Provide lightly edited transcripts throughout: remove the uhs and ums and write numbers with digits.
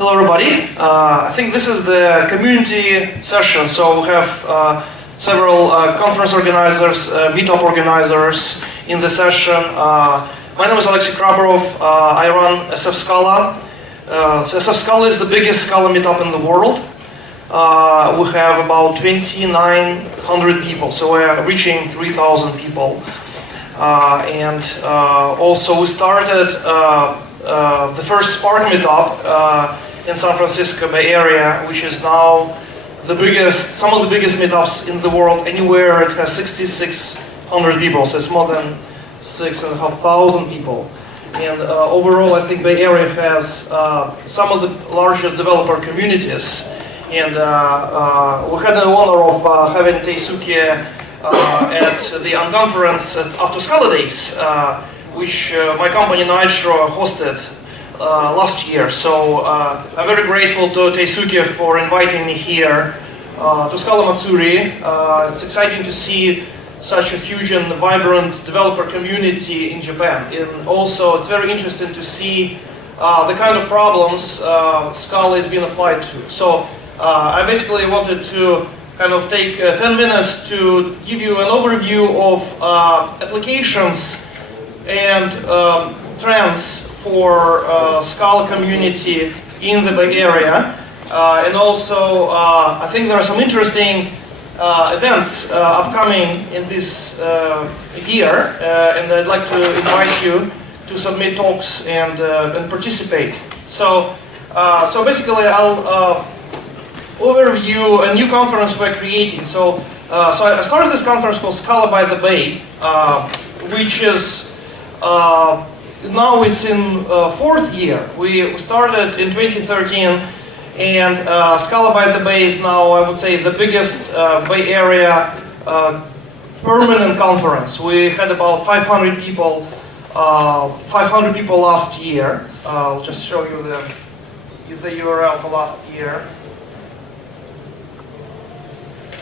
Hello everybody. I think this is the community session, so we have several conference organizers, meetup organizers in the session. My name is Alexey Kraborov. I run SF Scala. SF Scala is the biggest Scala meetup in the world. We have about 2,900 people, so we're reaching 3,000 people. Also we started the first Spark meetup in San Francisco Bay Area, which is now the biggest, some of the biggest meetups in the world. Anywhere it has 6,600 people, so it's more than 6,500 people. And overall, I think Bay Area has some of the largest developer communities. And we had the honor of having Teisuke at the unconference after Scala Days, which my company Nitro hosted last year. So I'm very grateful to Teisuke for inviting me here to ScalaMatsuri. It's exciting to see such a huge and vibrant developer community in Japan. And also it's very interesting to see the kind of problems Scala is being applied to. So I basically wanted to kind of take 10 minutes to give you an overview of applications and trends for Scala community in the Bay Area. And also, I think there are some interesting events upcoming in this year, and I'd like to invite you to submit talks and participate. So, basically, I'll overview a new conference we're creating. So I started this conference called Scala by the Bay, which is now it's in fourth year. We started in 2013, and Scala by the Bay is now, I would say, the biggest Bay Area permanent conference. We had about 500 people last year. I'll just show you the URL for last year.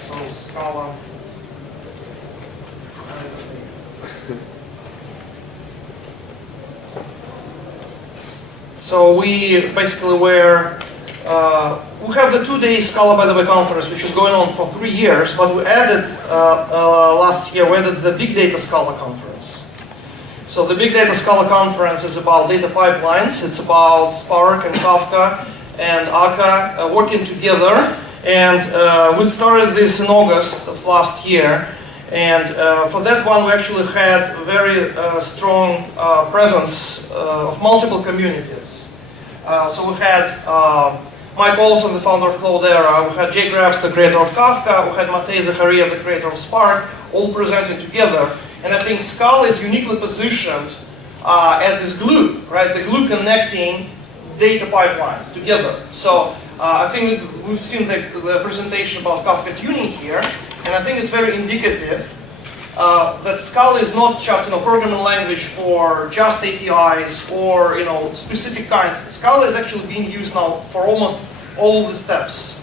So Scala. So we basically we have the 2-day Scala by the Bay conference, which is going on for 3 years, but we added, last year, we added the Big Data Scala conference. So the Big Data Scala conference is about data pipelines. It's about Spark and Kafka and Akka working together. And we started this in August of last year. And for that one, we actually had very strong presence of multiple communities. So we had Mike Olson, the founder of Cloudera, we had Jay Grabs, the creator of Kafka, we had Matei Zacharia, the creator of Spark, all presenting together. And I think Scala is uniquely positioned as this glue, right? The glue connecting data pipelines together. So I think we've seen the presentation about Kafka tuning here, and I think it's very indicative that Scala is not just programming language for just APIs or specific kinds. Scala is actually being used now for almost all the steps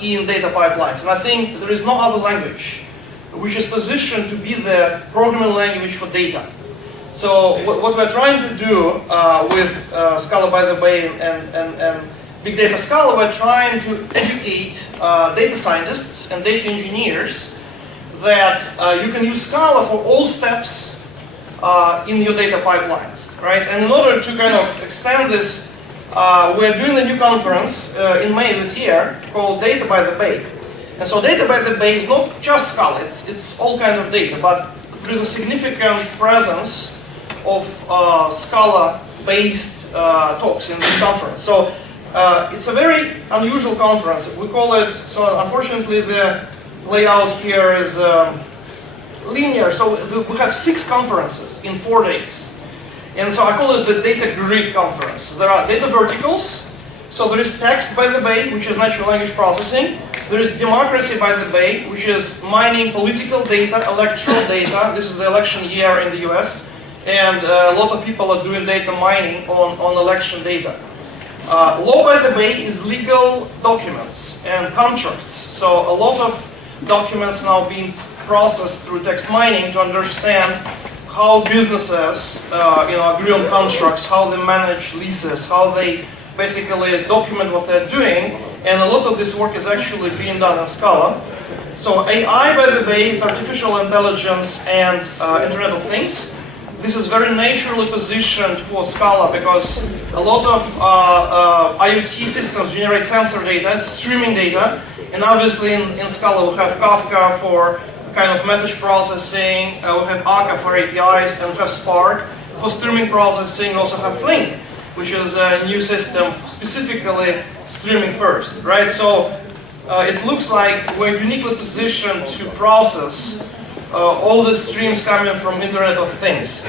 in data pipelines, and I think there is no other language which is positioned to be the programming language for data. So what we're trying to do with Scala by the Bay and Big Data Scala, we're trying to educate data scientists and data engineers that you can use Scala for all steps in your data pipelines, right? And in order to kind of extend this, we're doing a new conference in May this year called Data by the Bay. And so Data by the Bay is not just Scala, it's all kinds of data, but there is a significant presence of Scala-based talks in this conference. So it's a very unusual conference. We call it, so unfortunately the layout here is linear. So we have 6 conferences in 4 days. And so I call it the data grid conference. There are data verticals. So there is text by the Bay, which is natural language processing. There is democracy by the Bay, which is mining political data, electoral data. This is the election year in the US. And a lot of people are doing data mining on election data. Law by the Bay is legal documents and contracts. So a lot of documents now being processed through text mining to understand how businesses agree on contracts, how they manage leases, how they basically document what they're doing, and a lot of this work is actually being done in Scala. So AI, by the way, is artificial intelligence and Internet of Things. This is very naturally positioned for Scala because a lot of IoT systems generate sensor data, streaming data, and obviously in Scala we have Kafka for kind of message processing, we have Akka for APIs, and we have Spark for streaming processing. We also have Flink, which is a new system specifically streaming first, right? So it looks like we're uniquely positioned to process all the streams coming from Internet of Things.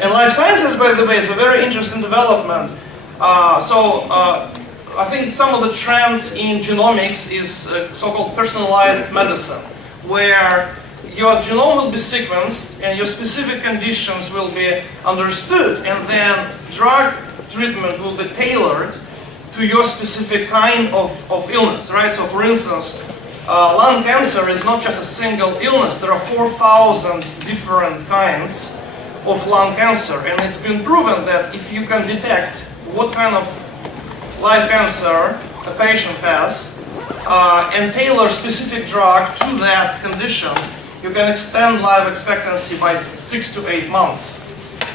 And life sciences, by the way, is a very interesting development. I think some of the trends in genomics is so-called personalized medicine, where your genome will be sequenced and your specific conditions will be understood, and then drug treatment will be tailored to your specific kind of illness, right? So for instance, lung cancer is not just a single illness. There are 4,000 different kinds of lung cancer, and it's been proven that if you can detect what kind of live cancer a patient has and tailor specific drug to that condition, you can extend life expectancy by 6 to 8 months,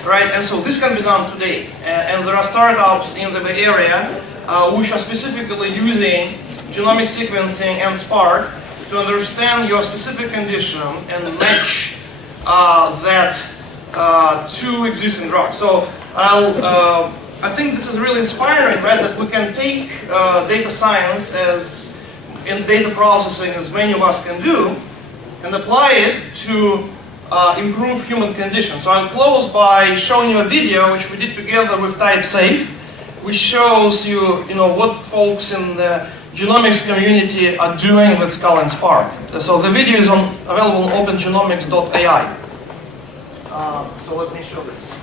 right? And so this can be done today, and there are startups in the Bay Area which are specifically using genomic sequencing and Spark to understand your specific condition and match that to existing drugs. So I think this is really inspiring, right? That we can take data science and data processing, as many of us can do, and apply it to improve human condition. So I'll close by showing you a video which we did together with TypeSafe, which shows you, what folks in the genomics community are doing with Scala and Spark. So the video is available on Genomics Dog AI. So let me show this.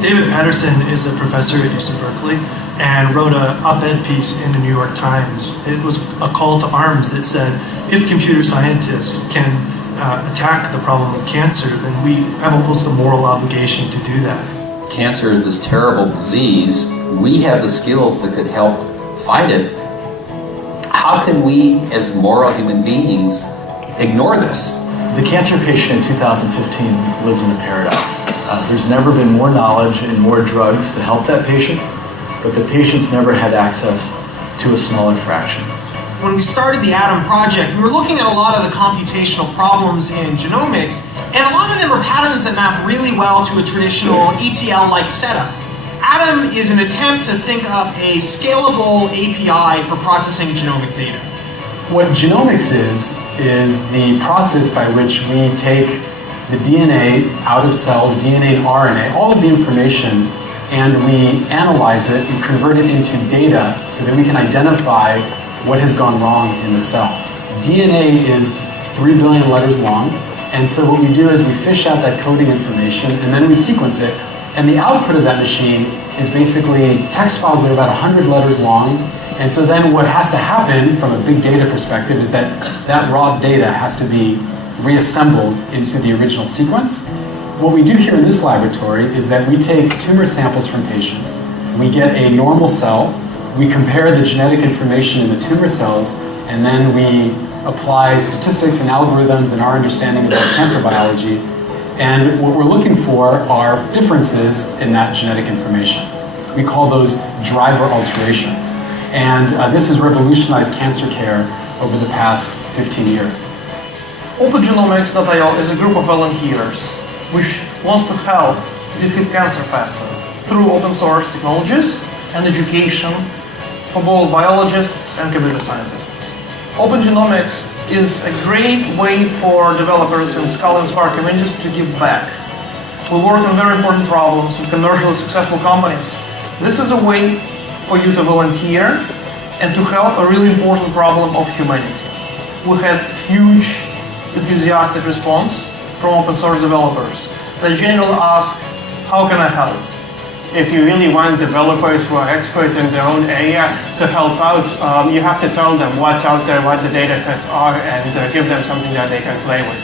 David Patterson is a professor at UC Berkeley and wrote an op-ed piece in the New York Times. It was a call to arms that said, if computer scientists can attack the problem of cancer, then we have almost a moral obligation to do that. Cancer is this terrible disease. We have the skills that could help fight it. How can we, as moral human beings, ignore this? The cancer patient in 2015 lives in a paradox. There's never been more knowledge and more drugs to help that patient, but the patient's never had access to a smaller fraction. When we started the ATOM project, we were looking at a lot of the computational problems in genomics, and a lot of them are patterns that map really well to a traditional ETL-like setup. ATOM is an attempt to think up a scalable API for processing genomic data. What genomics is the process by which we take the DNA out of cells, DNA and RNA, all of the information, and we analyze it and convert it into data so that we can identify what has gone wrong in the cell. DNA is 3 billion letters long, and so what we do is we fish out that coding information and then we sequence it, and the output of that machine is basically text files that are about 100 letters long. And so then what has to happen from a big data perspective is that raw data has to be reassembled into the original sequence. What we do here in this laboratory is that we take tumor samples from patients, we get a normal cell, we compare the genetic information in the tumor cells, and then we apply statistics and algorithms and our understanding about cancer biology. And what we're looking for are differences in that genetic information. We call those driver alterations. And this has revolutionized cancer care over the past 15 years. OpenGenomics.io is a group of volunteers which wants to help defeat cancer faster through open source technologies and education for both biologists and computer scientists. OpenGenomics is a great way for developers in Scala and Spark communities to give back. We work on very important problems in commercially successful companies. This is a way for you to volunteer and to help a really important problem of humanity. We had huge enthusiastic response from open source developers. They generally ask, how can I help? if you really want developers who are experts in their own area to help out, you have to tell them what's out there, what the data sets are, and give them something that they can play with.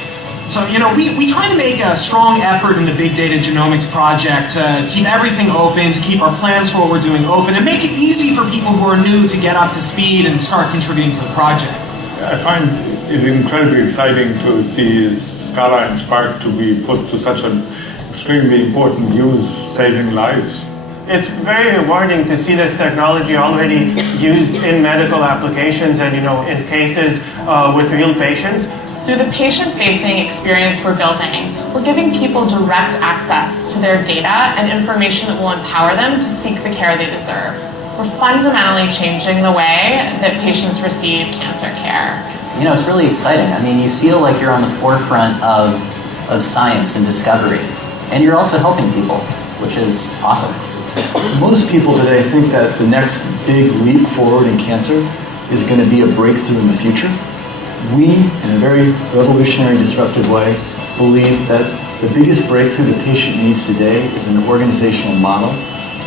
So, we try to make a strong effort in the Big Data Genomics project to keep everything open, to keep our plans for what we're doing open, and make it easy for people who are new to get up to speed and start contributing to the project. I find it incredibly exciting to see Scala and Spark to be put to such an extremely important use, saving lives. It's very rewarding to see this technology already used in medical applications and in cases with real patients. Through the patient-facing experience we're building, we're giving people direct access to their data and information that will empower them to seek the care they deserve. We're fundamentally changing the way that patients receive cancer care. It's really exciting. I mean, you feel like you're on the forefront of science and discovery. And you're also helping people, which is awesome. Most people today think that the next big leap forward in cancer is going to be a breakthrough in the future. We, in a very revolutionary, disruptive way, believe that the biggest breakthrough the patient needs today is an organizational model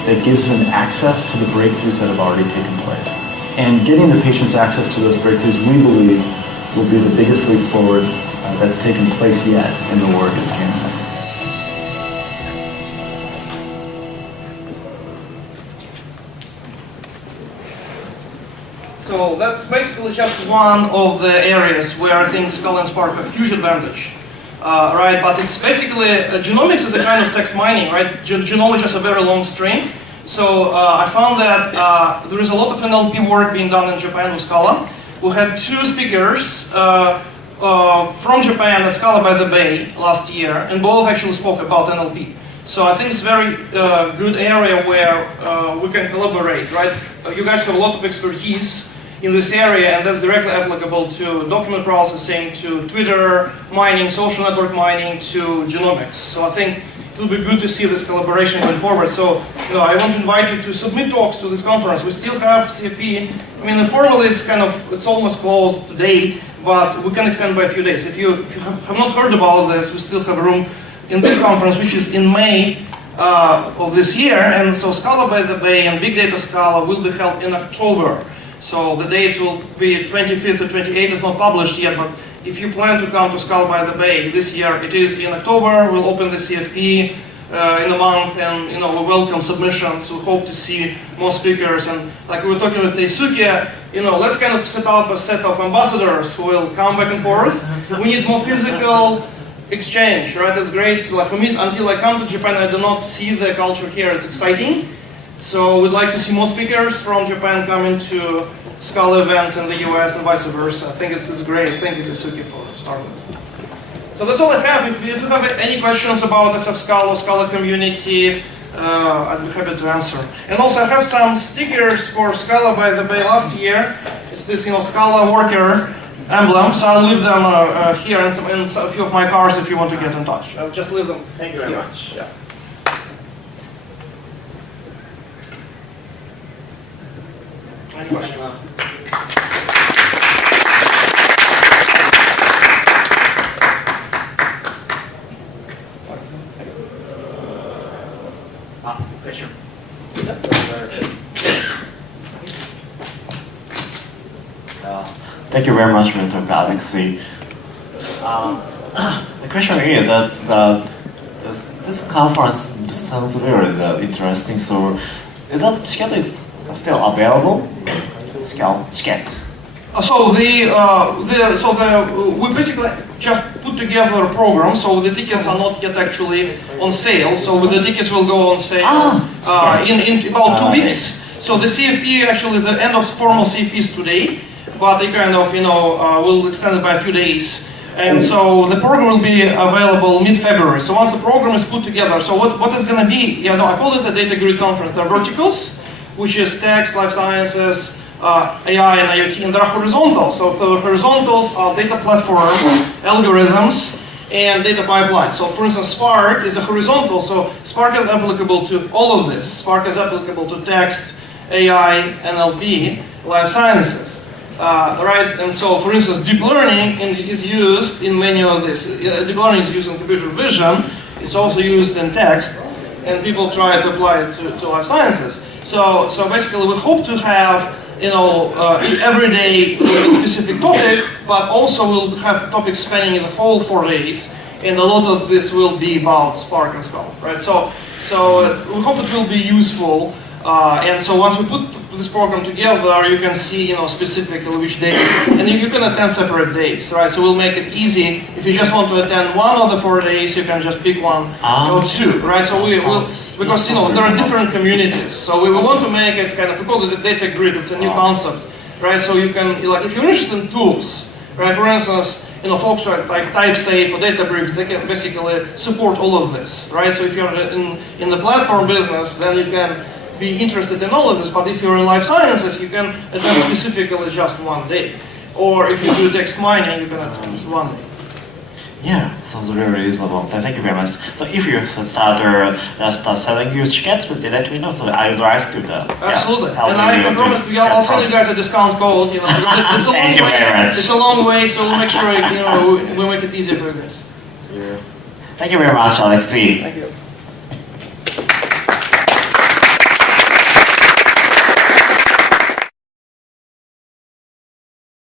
that gives them access to the breakthroughs that have already taken place. And getting the patients access to those breakthroughs, we believe, will be the biggest leap forward that's taken place yet in the war against cancer. So that's basically just one of the areas where I think Scala and Spark have huge advantage, right? But it's basically, genomics is a kind of text mining, right? Genome is just a very long string. So I found that there is a lot of NLP work being done in Japan with Scala. We had 2 speakers from Japan at Scala by the Bay last year, and both actually spoke about NLP. So I think it's a very good area where we can collaborate, right? You guys have a lot of expertise in this area, and that's directly applicable to document processing, to Twitter mining, social network mining, to genomics. So I think it will be good to see this collaboration going forward. So I want to invite you to submit talks to this conference. We still have CFP. I mean, informally, it's almost closed today, but we can extend by a few days. If you have not heard about this, we still have a room in this conference, which is in May of this year. And so Scala by the Bay and Big Data Scala will be held in October. So the dates will be 25th or 28th. It's not published yet, but if you plan to come to Scala by the Bay this year, it is in October. We'll open the CFP in a month, and we welcome submissions. We hope to see more speakers. And like we were talking with Daisuke, let's kind of set up a set of ambassadors who will come back and forth. We need more physical exchange, right? That's great. Like for me, until I come to Japan, I do not see the culture here. It's exciting. So we'd like to see more speakers from Japan coming to Scala events in the US and vice versa. I think it's great. Thank you to Suki for starting. So that's all I have. If you have any questions about the Scala community, I'd be happy to answer. And also I have some stickers for Scala by the Bay last year. It's this Scala worker emblem. So I'll leave them here in a few of my cars if you want to get in touch. I'll just leave them. Thank you very much. Yeah. Any questions? Question. Thank you very much for the galaxy. The question is that this conference sounds very interesting. So, is that ticket is still available? Ticket. So we basically just put together a program. So the tickets are not yet actually on sale. So the tickets will go on sale in about 2 weeks. So the CFP actually the end of formal CFP is today, but they kind of will extend it by a few days. And so the program will be available mid-February. So once the program is put together, so what is going to be? I call it a data grid conference. There are verticals, which is text, life sciences, AI and IoT, and there are horizontals. So the horizontals are data platform, algorithms, and data pipelines. So for instance, Spark is a horizontal, so Spark is applicable to all of this. Spark is applicable to text, AI, NLP, life sciences. Right? And so for instance, deep learning is used in many of this. Deep learning is used in computer vision. It's also used in text. and people try to apply it to life sciences. So basically, we hope to have every day a specific topic, but also we'll have topics spanning the whole 4 days, and a lot of this will be about Spark and Scala, right? So we hope it will be useful, and so once we put this program together, you can see specifically which days, and you can attend separate days, right? So we'll make it easy. If you just want to attend one of the 4 days, you can just pick one or two, right? So we will, because there are different communities, so we want to make it kind of, we call it a data grid. It's a new concept, right? So you can, if you're interested in tools, right? For instance, folks like TypeSafe or Databricks, they can basically support all of this, right? So if you're in the platform business, then you can be interested in all of this, but if you're in life sciences, you can attend specifically just one day. Or if you do text mining, you can attend just one day. Yeah, sounds very reasonable. Thank you very much. So if you start selling your tickets, would you let me know? So I would like to absolutely. Help and I promise I'll send you guys a discount code. Because it's a long way. It's a long way, so we'll make sure we make it easier for you guys. Yeah. Thank you very much, Alexei. Thank you.